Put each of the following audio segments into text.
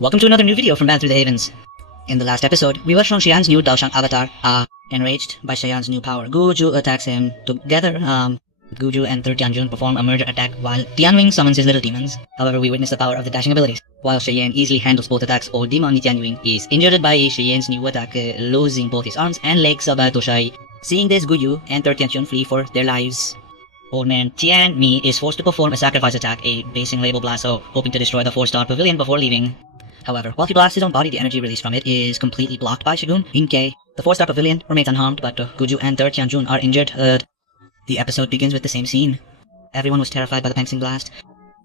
Welcome to another new video from Band Through the Havens. In the last episode, we were shown Xian's new Daoshang avatar. Enraged by Xian's new power, Guju attacks him. Together, Guju and Third Tianjun perform a merger attack while Tianwing summons his little demons. However, we witness the power of the dashing abilities. While Xian easily handles both attacks, old demon Tianwing is injured by Xian's new attack, losing both his arms and legs of Toshai. Seeing this, Guju and Third Tianjun flee for their lives. Old man Tianmi is forced to perform a sacrifice attack, a basing label blast, hoping to destroy the 4-star pavilion before leaving. However, while he blasts his own body, the energy released from it is completely blocked by Shagun. In K, the 4-star pavilion remains unharmed, but Guju and Third Tianjun are injured. The episode begins with the same scene. Everyone was terrified by the Pangsing blast.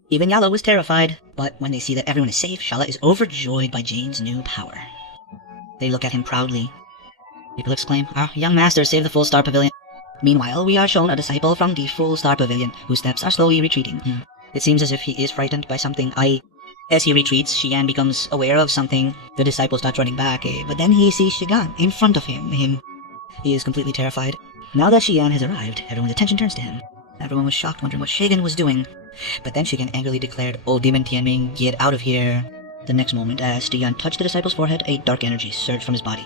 Even Yalo was terrified, but when they see that everyone is safe, Shala is overjoyed by Jane's new power. They look at him proudly. People exclaim, "Our young master saved the full star pavilion." Meanwhile, we are shown a disciple from the full star pavilion, whose steps are slowly retreating. It seems as if he is frightened by something. As he retreats, Xian becomes aware of something. The disciple starts running back, but then he sees Shigan in front of him. He is completely terrified. Now that Xian has arrived, everyone's attention turns to him. Everyone was shocked, wondering what Shigan was doing. But then Shigan angrily declared, "Old demon Tianming, get out of here." The next moment, as Xian touched the disciple's forehead, a dark energy surged from his body.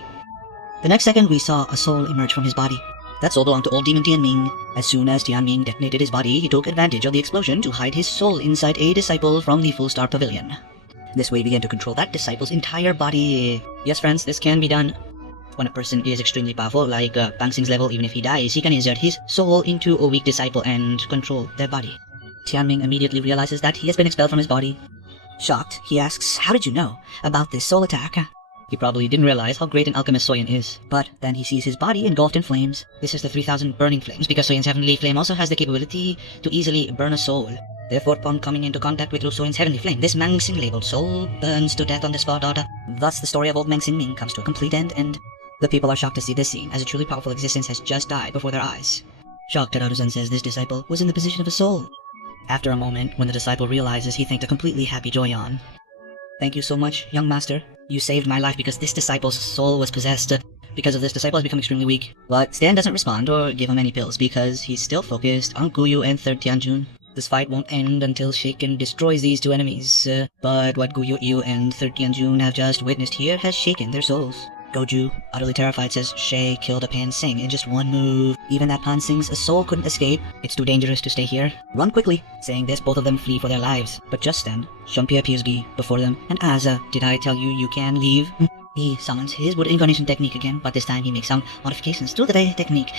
The next second, we saw a soul emerge from his body. That soul belonged to old demon Tianming. As soon as Tianming detonated his body, he took advantage of the explosion to hide his soul inside a disciple from the full star pavilion. This way he began to control that disciple's entire body. Yes friends, this can be done. When a person is extremely powerful, like Pangsing's level, even if he dies, he can insert his soul into a weak disciple and control their body. Tianming immediately realizes that he has been expelled from his body. Shocked, he asks, "How did you know about this soul attack?" He probably didn't realize how great an alchemist Soyan is. But then he sees his body engulfed in flames. This is the 3000 burning flames, because Soyan's heavenly flame also has the capability to easily burn a soul. Therefore, upon coming into contact with Soyan's heavenly flame, this Mangsing labeled soul burns to death on the spot. Thus, the story of old Mangsing Ming comes to a complete end, and the people are shocked to see this scene, as a truly powerful existence has just died before their eyes. Shocked, Tadano-san says this disciple was in the position of a soul. After a moment, when the disciple realizes, he thanked a completely happy Joyan. "Thank you so much, young master. You saved my life because this disciple's soul was possessed. Because of this, disciple has become extremely weak." But Stan doesn't respond or give him any pills because he's still focused on Guyu and Third Tianjun. This fight won't end until Shaken destroys these two enemies. But what Guyu and Third Tianjun have just witnessed here has shaken their souls. Goju, utterly terrified, says Shay killed a Pansing in just one move. Even that Pansing's soul couldn't escape. "It's too dangerous to stay here. Run quickly." Saying this, both of them flee for their lives. But just then, Shunpia appears before them, and Aza, "Did I tell you you can leave?" He summons his wood incarnation technique again, but this time he makes some modifications to the technique.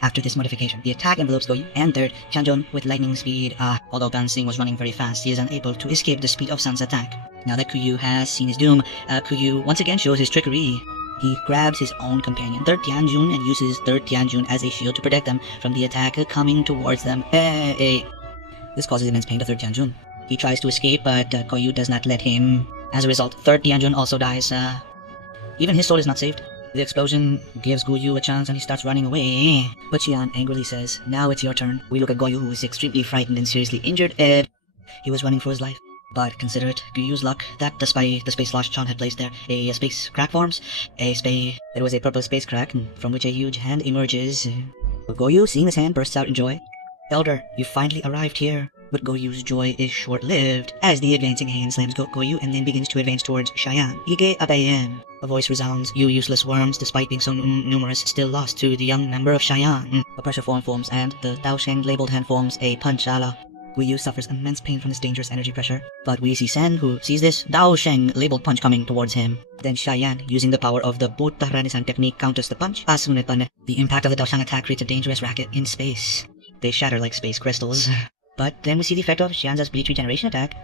After this modification, the attack envelopes Goyu and Third Tianjun with lightning speed. Although Pansing was running very fast, he is unable to escape the speed of Sun's attack. Now that Kuyu has seen his doom, Kuyu once again shows his trickery. He grabs his own companion, Third Tianjun, and uses Third Tianjun as a shield to protect them from the attack coming towards them. This causes immense pain to Third Tianjun. He tries to escape, but Koyu does not let him. As a result, Third Tianjun also dies. Even his soul is not saved. The explosion gives Guyu a chance and he starts running away. But Xian angrily says, "Now it's your turn." We look at Goyu, who is extremely frightened and seriously injured. He was running for his life. But consider it Guyu's luck that despite the space lost Chan had placed there, a space crack forms. There was a purple space crack from which a huge hand emerges. Goyu, seeing this hand, bursts out in joy. "Elder, you finally arrived here." But Goyu's joy is short-lived, as the advancing hand slams Goyu and then begins to advance towards Xian. "Ige abayen." A voice resounds, "You useless worms, despite being so numerous, still lost to the young member of Xian." A pressure forms and the Daosheng labeled hand forms a punch ala. Guyu suffers immense pain from this dangerous energy pressure, but we see Sen, who sees this Daosheng labeled punch coming towards him. Then Xian, using the power of the Buddha Renaissance technique, counters the punch. The impact of the Daosheng attack creates a dangerous racket in space. They shatter like space crystals. But then we see the effect of Xian's bleach regeneration attack.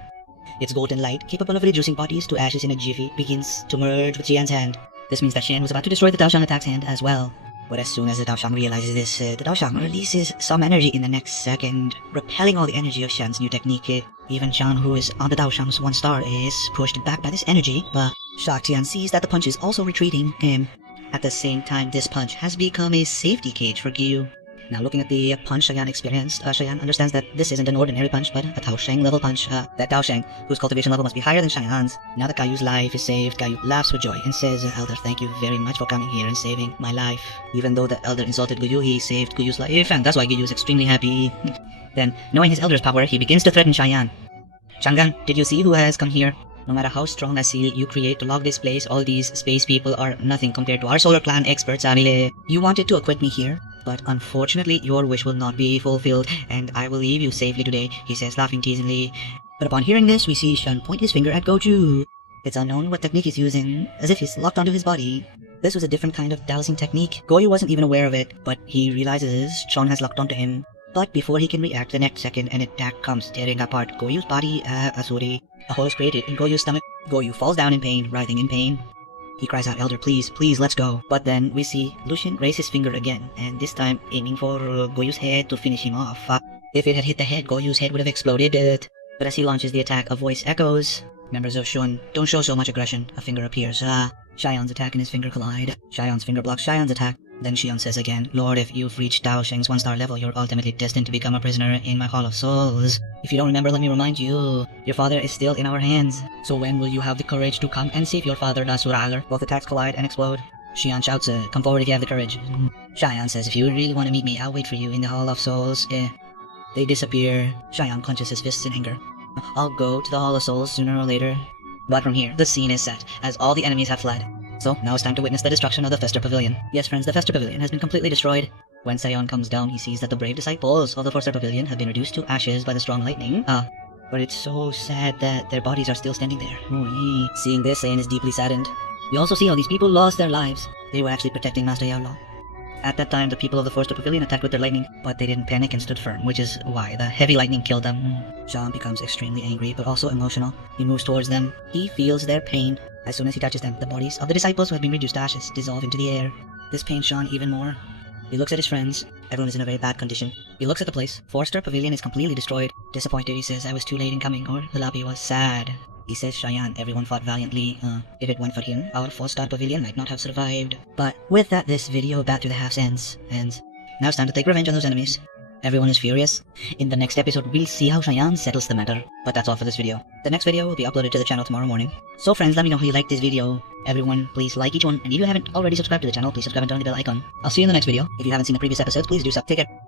Its golden light, capable of reducing bodies to ashes in a jiffy, begins to merge with Xian's hand. This means that Xian was about to destroy the Daosheng attack's hand as well. But as soon as the Daosheng realizes this, the Daosheng releases some energy in the next second, repelling all the energy of Xian's new technique. Even Xian, who is on the Daosheng's 1 star, is pushed back by this energy. But shocked, Xian sees that the punch is also retreating him. At the same time, this punch has become a safety cage for Guyu. Now looking at the punch Xian experienced, Xian understands that this isn't an ordinary punch, but a Daosheng level punch. That Daosheng, whose cultivation level must be higher than Xian's. Now that Guyu's life is saved, Guyu laughs with joy and says, "Elder, thank you very much for coming here and saving my life." Even though the elder insulted Guyu, he saved Guyu's life, and that's why Guyu is extremely happy. Then, knowing his elder's power, he begins to threaten Xian. "Chang'an, did you see who has come here?" No matter how strong a seal you create to lock this place, all these space people are nothing compared to our solar clan experts, Arile. You wanted to acquit me here, but unfortunately your wish will not be fulfilled, and I will leave you safely today, he says, laughing teasingly. But upon hearing this, we see Shun point his finger at Goju. It's unknown what technique he's using, as if he's locked onto his body. This was a different kind of dowsing technique. Goyu wasn't even aware of it, but he realizes Shun has locked onto him. But before he can react, the next second, an attack comes, tearing apart Goyu's body. Asuri. A hole is created in Goyu's stomach. Goyu falls down in pain, writhing in pain. He cries out, "Elder, please, please, let's go." But then we see Lucian raise his finger again, and this time aiming for Goyu's head to finish him off. If it had hit the head, Goyu's head would have exploded. But as he launches the attack, a voice echoes. "Members of Shun, don't show so much aggression." A finger appears. Xian's attack and his finger collide. Xian's finger blocks Xian's attack. Then Xian says again, "Lord, if you've reached Dao Sheng's 1-star level, you're ultimately destined to become a prisoner in my Hall of Souls. If you don't remember, let me remind you, your father is still in our hands. So when will you have the courage to come and save your father, Nasuragar?" Both attacks collide and explode. Xian shouts, "Come forward if you have the courage." Xian says, "If you really want to meet me, I'll wait for you in the Hall of Souls." They disappear. Xian clenches his fists in anger. "I'll go to the Hall of Souls sooner or later." But from here, the scene is set, as all the enemies have fled. So now it's time to witness the destruction of the Fester Pavilion. Yes, friends, the Fester Pavilion has been completely destroyed. When Sion comes down, he sees that the brave disciples of the Fester Pavilion have been reduced to ashes by the strong lightning. But it's so sad that their bodies are still standing there. Seeing this, Sion is deeply saddened. We also see how these people lost their lives. They were actually protecting Master Yaolo. At that time, the people of the Forster Pavilion attacked with their lightning, but they didn't panic and stood firm, which is why the heavy lightning killed them. Xian becomes extremely angry, but also emotional. He moves towards them. He feels their pain. As soon as he touches them, the bodies of the disciples who have been reduced to ashes dissolve into the air. This pains Xian even more. He looks at his friends. Everyone is in a very bad condition. He looks at the place. Forster Pavilion is completely destroyed. Disappointed, he says, "I was too late in coming," or the Labi was sad. He says, "Xian, everyone fought valiantly. If it weren't for him, our 4-star pavilion might not have survived." But with that, this video Bat Through the Halves ends. Now it's time to take revenge on those enemies. Everyone is furious. In the next episode, we'll see how Xian settles the matter. But that's all for this video. The next video will be uploaded to the channel tomorrow morning. So friends, let me know how you liked this video. Everyone, please like each one. And if you haven't already subscribed to the channel, please subscribe and turn on the bell icon. I'll see you in the next video. If you haven't seen the previous episodes, please do so. Take care.